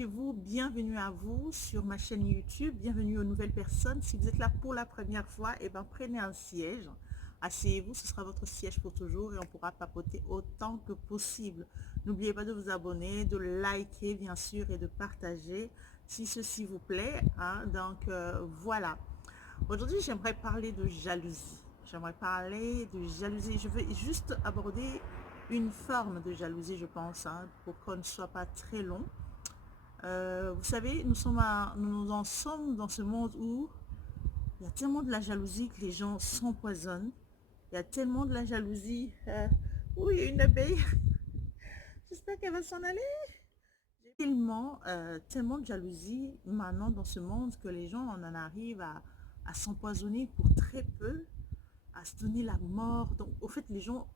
chez vous, bienvenue à vous sur ma chaîne YouTube, bienvenue aux nouvelles personnes. Si vous êtes là pour la première fois, prenez un siège, asseyez-vous, ce sera votre siège pour toujours et on pourra papoter autant que possible. N'oubliez pas de vous abonner, de liker bien sûr et de partager si ceci vous plaît, hein. Voilà. Aujourd'hui, j'aimerais parler de jalousie. J'aimerais parler de jalousie. Je veux juste aborder une forme de jalousie, je pense, hein, pour qu'on ne soit pas très long. Vous savez, nous en sommes dans ce monde où il y a tellement de la jalousie que les gens s'empoisonnent. Il y a tellement de la jalousie. Oui, une abeille. J'espère qu'elle va s'en aller. Tellement de jalousie maintenant dans ce monde que les gens en arrivent à s'empoisonner pour très peu, à se donner la mort. Donc, au fait, les gens,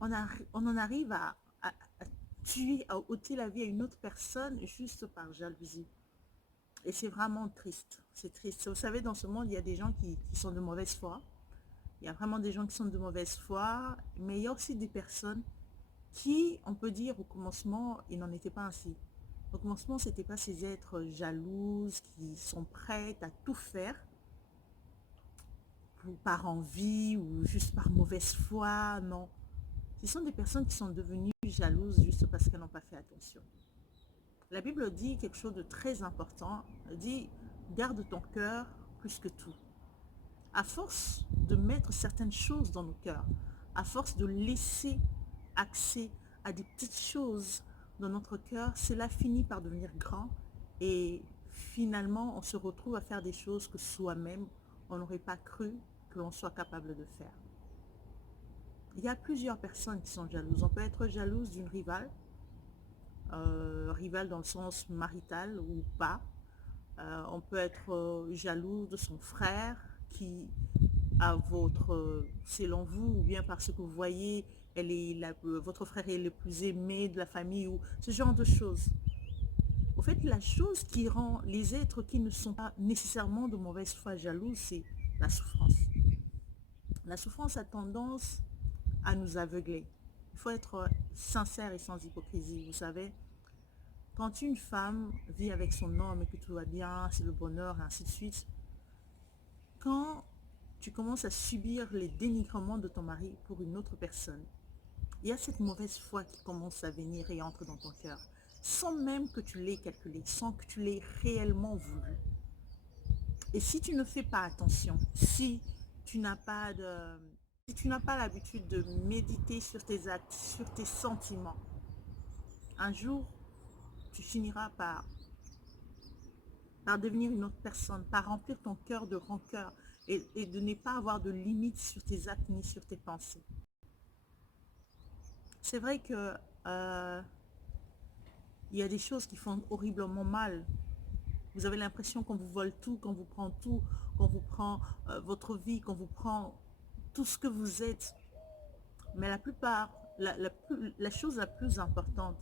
on en arrive à tuer, à ôter la vie à une autre personne juste par jalousie. Et c'est vraiment triste. C'est triste. Vous savez, dans ce monde, il y a des gens qui sont de mauvaise foi. Il y a vraiment des gens qui sont de mauvaise foi. Mais il y a aussi des personnes qui, on peut dire, au commencement, ils n'en étaient pas ainsi. Au commencement, ce n'était pas ces êtres jalouses qui sont prêtes à tout faire par envie ou juste par mauvaise foi. Non. Ce sont des personnes qui sont devenues jalouses juste parce qu'elles n'ont pas fait attention. La Bible dit quelque chose de très important. Elle dit, garde ton cœur plus que tout. À force de mettre certaines choses dans nos cœurs, à force de laisser accès à des petites choses dans notre cœur, cela finit par devenir grand et finalement on se retrouve à faire des choses que soi-même on n'aurait pas cru que l'on soit capable de faire. Il y a plusieurs personnes qui sont jalouses. On peut être jalouse d'une rivale, rivale dans le sens marital ou pas. On peut être jaloux de son frère qui a selon vous, ou bien parce que vous voyez, votre frère est le plus aimé de la famille, ou ce genre de choses. Au fait, la chose qui rend les êtres qui ne sont pas nécessairement de mauvaise foi jaloux, c'est la souffrance. La souffrance a tendance à nous aveugler. Il faut être sincère et sans hypocrisie, vous savez. Quand une femme vit avec son homme et que tout va bien, c'est le bonheur, et ainsi de suite, quand tu commences à subir les dénigrements de ton mari pour une autre personne, il y a cette mauvaise foi qui commence à venir et entre dans ton cœur, sans même que tu l'aies calculé, sans que tu l'aies réellement voulu. Et si tu ne fais pas attention, tu n'as pas de, si tu n'as pas l'habitude de méditer sur tes actes, sur tes sentiments, un jour, tu finiras par devenir une autre personne, par remplir ton cœur de rancœur et de ne pas avoir de limites sur tes actes ni sur tes pensées. C'est vrai que il y a des choses qui font horriblement mal. Vous avez l'impression qu'on vous vole tout, qu'on vous prend votre vie, qu'on vous prend tout ce que vous êtes. Mais la plupart, la chose la plus importante,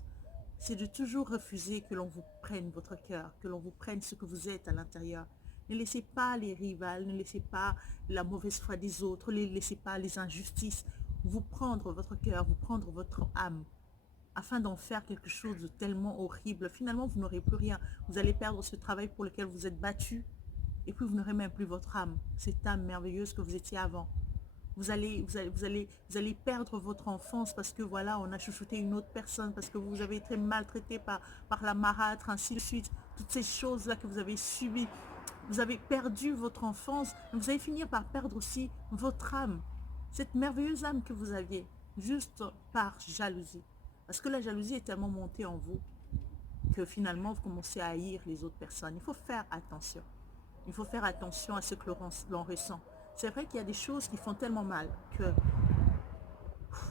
c'est de toujours refuser que l'on vous prenne votre cœur, que l'on vous prenne ce que vous êtes à l'intérieur. Ne laissez pas les rivales, ne laissez pas la mauvaise foi des autres, ne laissez pas les injustices vous prendre votre cœur, vous prendre votre âme, afin d'en faire quelque chose de tellement horrible. Finalement, vous n'aurez plus rien. Vous allez perdre ce travail pour lequel vous êtes battu, et puis vous n'aurez même plus votre âme, cette âme merveilleuse que vous étiez avant. Vous allez perdre votre enfance parce que voilà, on a chouchouté une autre personne, parce que vous avez été maltraité par la marâtre, ainsi de suite. Toutes ces choses-là que vous avez subies. Vous avez perdu votre enfance. Vous allez finir par perdre aussi votre âme. Cette merveilleuse âme que vous aviez, juste par jalousie. Parce que la jalousie est tellement montée en vous que finalement vous commencez à haïr les autres personnes. Il faut faire attention. Il faut faire attention à ce que l'on ressent. C'est vrai qu'il y a des choses qui font tellement mal que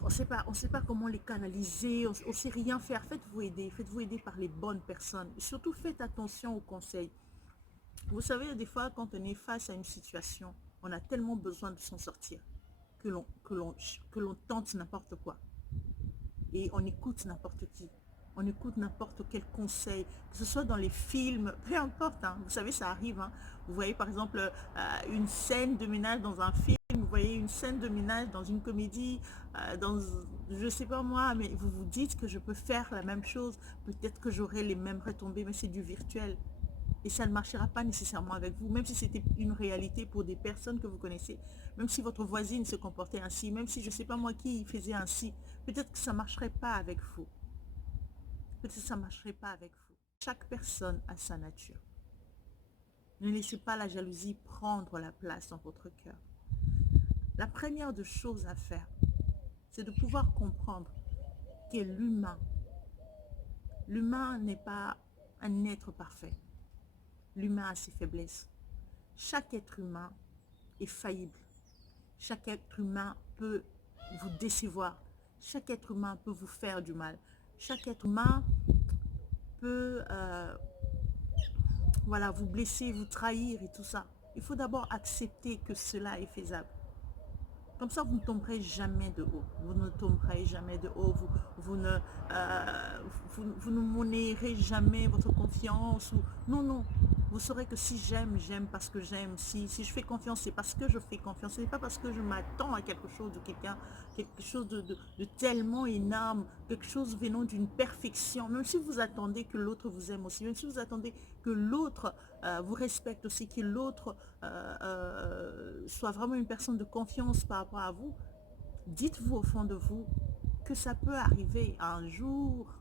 on sait pas comment les canaliser, on ne sait rien faire. Faites-vous aider par les bonnes personnes. Et surtout, faites attention aux conseils. Vous savez, des fois, quand on est face à une situation, on a tellement besoin de s'en sortir que l'on tente n'importe quoi. Et on écoute n'importe qui. On écoute n'importe quel conseil, que ce soit dans les films, peu importe, hein. Vous savez, ça arrive, hein. Vous voyez par exemple une scène de ménage dans un film, vous voyez une scène de ménage dans une comédie, je sais pas moi, mais vous vous dites que je peux faire la même chose, peut-être que j'aurai les mêmes retombées, mais c'est du virtuel. Et ça ne marchera pas nécessairement avec vous, même si c'était une réalité pour des personnes que vous connaissez, même si votre voisine se comportait ainsi, même si je ne sais pas moi qui faisait ainsi, peut-être que ça ne marcherait pas avec vous. Peut-être que ça ne marcherait pas avec vous. Chaque personne a sa nature. Ne laissez pas la jalousie prendre la place dans votre cœur. La première des choses à faire, c'est de pouvoir comprendre que l'humain n'est pas un être parfait. L'humain a ses faiblesses. Chaque être humain est faillible. Chaque être humain peut vous décevoir. Chaque être humain peut vous faire du mal. Chaque être humain peut voilà, vous blesser, vous trahir et tout ça. Il faut d'abord accepter que cela est faisable. Comme ça, vous ne tomberez jamais de haut. Vous ne tomberez jamais de haut. Vous ne monnayerez jamais votre confiance. Non, non. Vous saurez que si j'aime, j'aime parce que j'aime. Si je fais confiance, c'est parce que je fais confiance. Ce n'est pas parce que je m'attends à quelque chose de quelqu'un, quelque chose de tellement énorme, quelque chose venant d'une perfection. Même si vous attendez que l'autre vous aime aussi, même si vous attendez que l'autre vous respecte aussi, que l'autre soit vraiment une personne de confiance par rapport à vous, dites-vous au fond de vous que ça peut arriver un jour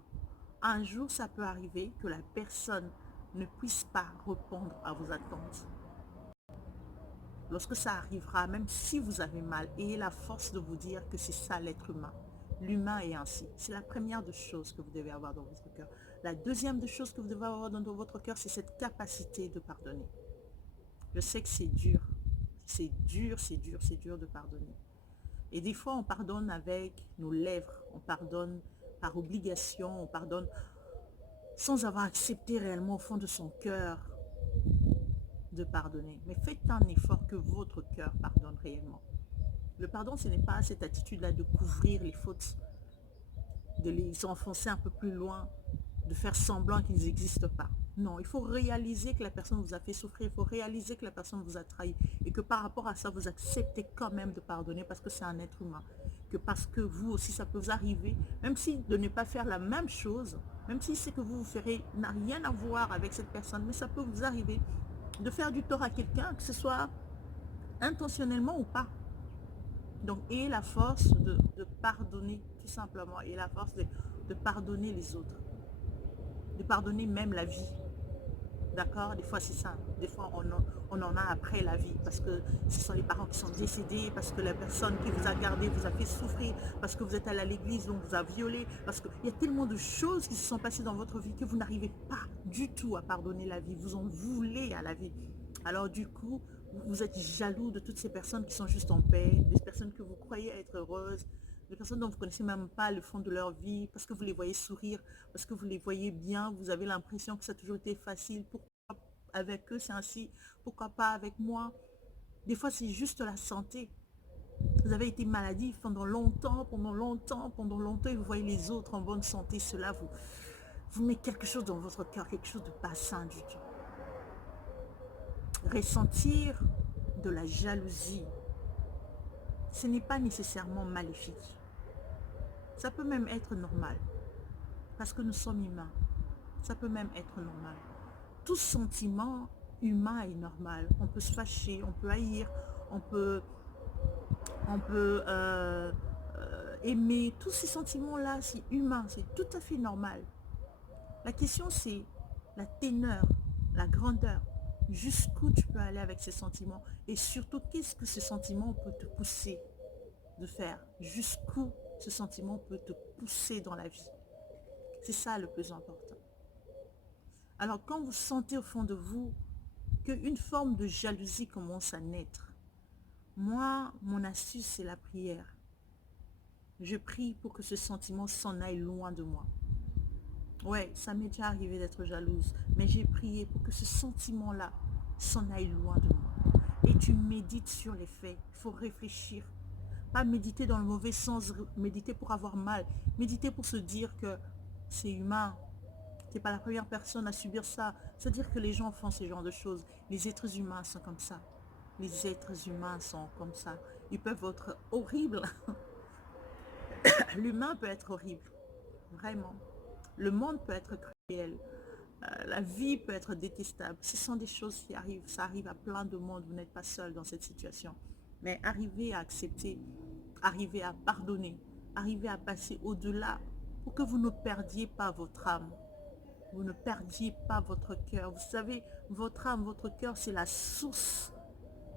ça peut arriver que la personne ne puisse pas répondre à vos attentes. Lorsque ça arrivera, même si vous avez mal, ayez la force de vous dire que c'est ça l'être humain. L'humain est ainsi. C'est la première des choses que vous devez avoir dans votre cœur. La deuxième des choses que vous devez avoir dans votre cœur, c'est cette capacité de pardonner. Je sais que c'est dur. C'est dur, c'est dur, c'est dur de pardonner. Et des fois, on pardonne avec nos lèvres. On pardonne par obligation. On pardonne sans avoir accepté réellement au fond de son cœur de pardonner. Mais faites un effort que votre cœur pardonne réellement. Le pardon, ce n'est pas cette attitude-là de couvrir les fautes, de les enfoncer un peu plus loin, de faire semblant qu'ils n'existent pas. Non, il faut réaliser que la personne vous a fait souffrir, il faut réaliser que la personne vous a trahi et que par rapport à ça, vous acceptez quand même de pardonner parce que c'est un être humain. Que parce que vous aussi, ça peut vous arriver, même si de ne pas faire la même chose, même si ce que vous ferez n'a rien à voir avec cette personne, mais ça peut vous arriver de faire du tort à quelqu'un, que ce soit intentionnellement ou pas. Donc, ayez la force de pardonner, tout simplement, et la force de pardonner les autres, de pardonner même la vie. D'accord? Des fois, c'est ça. Des fois, on en a après la vie parce que ce sont les parents qui sont décédés, parce que la personne qui vous a gardé vous a fait souffrir, parce que vous êtes allé à l'église, donc vous a violé, parce qu'il y a tellement de choses qui se sont passées dans votre vie que vous n'arrivez pas du tout à pardonner la vie. Vous en voulez à la vie. Alors, du coup, vous êtes jaloux de toutes ces personnes qui sont juste en paix, des personnes que vous croyez être heureuses, des personnes dont vous ne connaissez même pas le fond de leur vie, parce que vous les voyez sourire, parce que vous les voyez bien, vous avez l'impression que ça a toujours été facile. Pourquoi avec eux c'est ainsi? Pourquoi pas avec moi? Des fois, c'est juste la santé. Vous avez été maladif pendant longtemps, et vous voyez les autres en bonne santé. Cela vous met quelque chose dans votre cœur, quelque chose de pas sain du tout. Ressentir de la jalousie, ce n'est pas nécessairement maléfique. Ça peut même être normal, parce que nous sommes humains. Ça peut même être normal. Tout sentiment humain est normal. On peut se fâcher, on peut haïr, on peut aimer. Tous ces sentiments-là, c'est humain, c'est tout à fait normal. La question, c'est la téneur, la grandeur. Jusqu'où tu peux aller avec ces sentiments et surtout, qu'est-ce que ce sentiment peut te pousser de faire? Jusqu'où ce sentiment peut te pousser dans la vie? C'est ça le plus important. Alors, quand vous sentez au fond de vous qu'une forme de jalousie commence à naître, moi, mon astuce, c'est la prière. Je prie pour que ce sentiment s'en aille loin de moi. Ouais, ça m'est déjà arrivé d'être jalouse, mais j'ai prié pour que ce sentiment-là s'en aille loin de moi. Et tu médites sur les faits. Il faut réfléchir. Pas méditer dans le mauvais sens, méditer pour avoir mal. Méditer pour se dire que c'est humain. Tu n'es pas la première personne à subir ça. C'est-à-dire que les gens font ce genre de choses. Les êtres humains sont comme ça. Les êtres humains sont comme ça. Ils peuvent être horribles. L'humain peut être horrible, vraiment. Le monde peut être cruel. La vie peut être détestable. Ce sont des choses qui arrivent. Ça arrive à plein de monde. Vous n'êtes pas seul dans cette situation. Mais arrivez à accepter, arrivez à pardonner, arrivez à passer au-delà pour que vous ne perdiez pas votre âme. Vous ne perdiez pas votre cœur. Vous savez, votre âme, votre cœur, c'est la source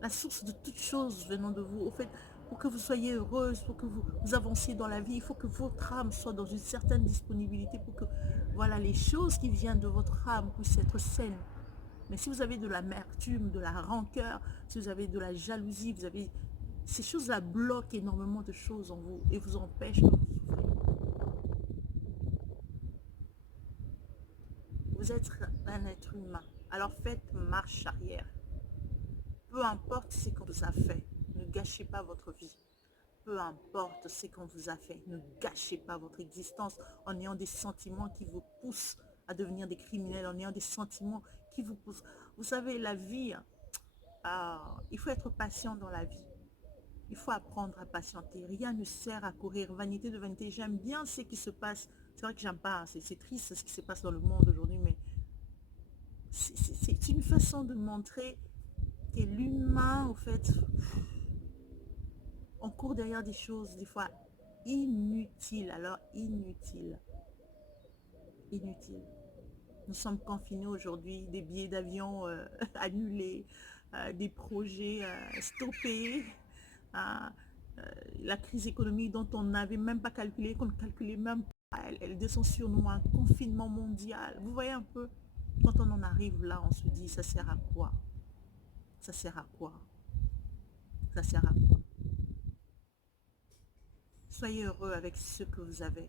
de toutes choses venant de vous. Au fait, pour que vous soyez heureuse, pour que vous avanciez dans la vie, il faut que votre âme soit dans une certaine disponibilité pour que, voilà, les choses qui viennent de votre âme puissent être saines. Mais si vous avez de l'amertume, de la rancœur, si vous avez de la jalousie, vous avez... Ces choses-là bloquent énormément de choses en vous et vous empêchent de vous souffrir. Vous êtes un être humain. Alors faites marche arrière. Peu importe ce qu'on vous a fait, ne gâchez pas votre vie. Peu importe ce qu'on vous a fait, ne gâchez pas votre existence en ayant des sentiments qui vous poussent à devenir des criminels, en ayant des sentiments qui vous poussent. Vous savez, la vie, il faut être patient dans la vie. Il faut apprendre à patienter. Rien ne sert à courir. Vanité de vanité. J'aime bien ce qui se passe. C'est vrai que j'aime pas. C'est triste ce qui se passe dans le monde aujourd'hui, mais c'est une façon de montrer que l'humain, au fait, on court derrière des choses, des fois, inutiles. Alors, inutiles. Inutiles. Nous sommes confinés aujourd'hui, des billets d'avion annulés, des projets stoppés, euh, euh, la crise économique dont on n'avait même pas calculé, qu'on ne calculait même pas, elle descend sur nous, un confinement mondial. Vous voyez un peu, quand on en arrive là, on se dit, ça sert à quoi? Ça sert à quoi? Ça sert à quoi? Soyez heureux avec ce que vous avez.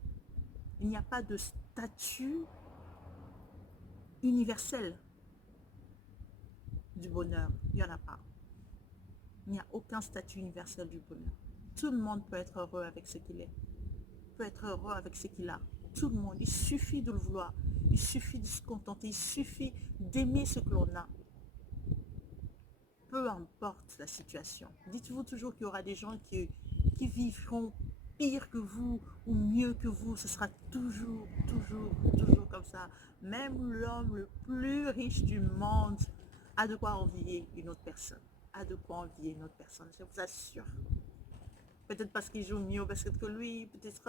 Il n'y a pas de statut universel du bonheur. Il n'y en a pas. Il n'y a aucun statut universel du bonheur. Tout le monde peut être heureux avec ce qu'il est. Peut être heureux avec ce qu'il a. Tout le monde. Il suffit de le vouloir. Il suffit de se contenter. Il suffit d'aimer ce que l'on a. Peu importe la situation. Dites-vous toujours qu'il y aura des gens qui vivront pire que vous ou mieux que vous. Ce sera toujours, toujours, toujours comme ça. Même l'homme le plus riche du monde a de quoi envier une autre personne. A de quoi envier une autre personne, je vous assure. Peut-être parce qu'il joue mieux au basket que lui, peut-être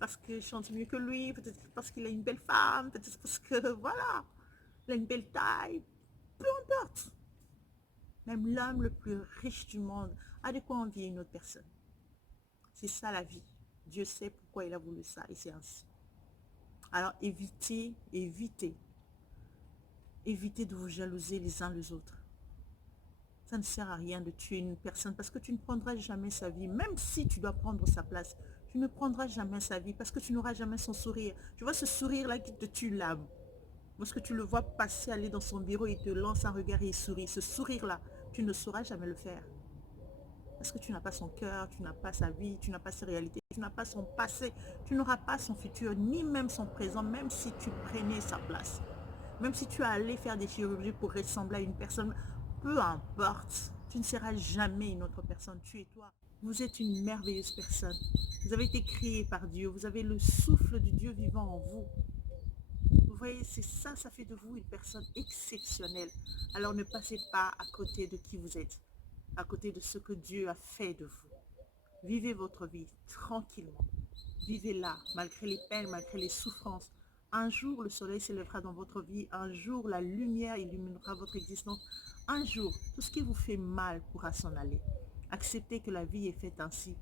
parce qu'il chante mieux que lui, peut-être parce qu'il a une belle femme, peut-être parce que, voilà, il a une belle taille. Peu importe. Même l'homme le plus riche du monde a de quoi envier une autre personne. C'est ça la vie. Dieu sait pourquoi il a voulu ça et c'est ainsi. Alors évitez, évitez, évitez de vous jalouser les uns les autres. Ça ne sert à rien de tuer une personne parce que tu ne prendras jamais sa vie. Même si tu dois prendre sa place, tu ne prendras jamais sa vie parce que tu n'auras jamais son sourire. Tu vois ce sourire-là qui te tue l'âme. Lorsque tu le vois passer, aller dans son bureau, il te lance un regard et il sourit. Ce sourire-là, tu ne sauras jamais le faire. Parce que tu n'as pas son cœur, tu n'as pas sa vie, tu n'as pas ses réalités, tu n'as pas son passé, tu n'auras pas son futur, ni même son présent, même si tu prenais sa place. Même si tu allais faire des chirurgies pour ressembler à une personne, peu importe, tu ne seras jamais une autre personne, tu es toi. Vous êtes une merveilleuse personne. Vous avez été créé par Dieu, vous avez le souffle du Dieu vivant en vous. Vous voyez, c'est ça, ça fait de vous une personne exceptionnelle. Alors ne passez pas à côté de qui vous êtes, à côté de ce que Dieu a fait de vous. Vivez votre vie tranquillement. Vivez-la, malgré les peines, malgré les souffrances. Un jour, le soleil s'élèvera dans votre vie. Un jour, la lumière illuminera votre existence. Un jour, tout ce qui vous fait mal pourra s'en aller. Acceptez que la vie est faite ainsi.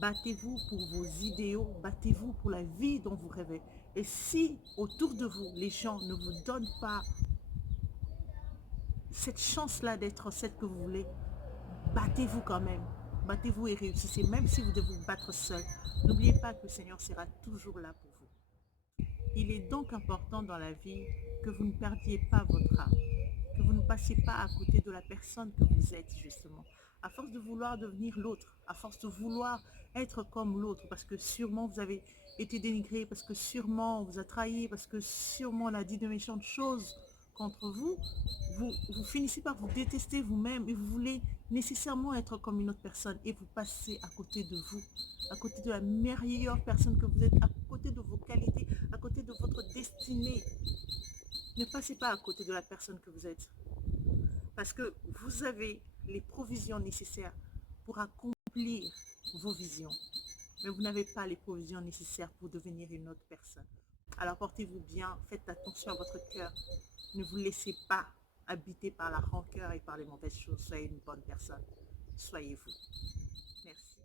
Battez-vous pour vos idéaux. Battez-vous pour la vie dont vous rêvez. Et si, autour de vous, les gens ne vous donnent pas cette chance-là d'être celle que vous voulez, battez-vous quand même. Battez-vous et réussissez, même si vous devez vous battre seul. N'oubliez pas que le Seigneur sera toujours là pour vous. Il est donc important dans la vie que vous ne perdiez pas votre âme, que vous ne passiez pas à côté de la personne que vous êtes justement. À force de vouloir devenir l'autre, à force de vouloir être comme l'autre, parce que sûrement vous avez été dénigré, parce que sûrement on vous a trahi, parce que sûrement on a dit de méchantes choses contre vous, vous finissez par vous détester vous-même et vous voulez nécessairement être comme une autre personne et vous passez à côté de vous, à côté de la meilleure personne que vous êtes, à côté de vos qualités, à côté de votre destinée. Ne passez pas à côté de la personne que vous êtes parce que vous avez les provisions nécessaires pour accomplir vos visions, mais vous n'avez pas les provisions nécessaires pour devenir une autre personne. Alors portez-vous bien, faites attention à votre cœur. Ne vous laissez pas habiter par la rancœur et par les mauvaises choses. Soyez une bonne personne. Soyez vous. Merci.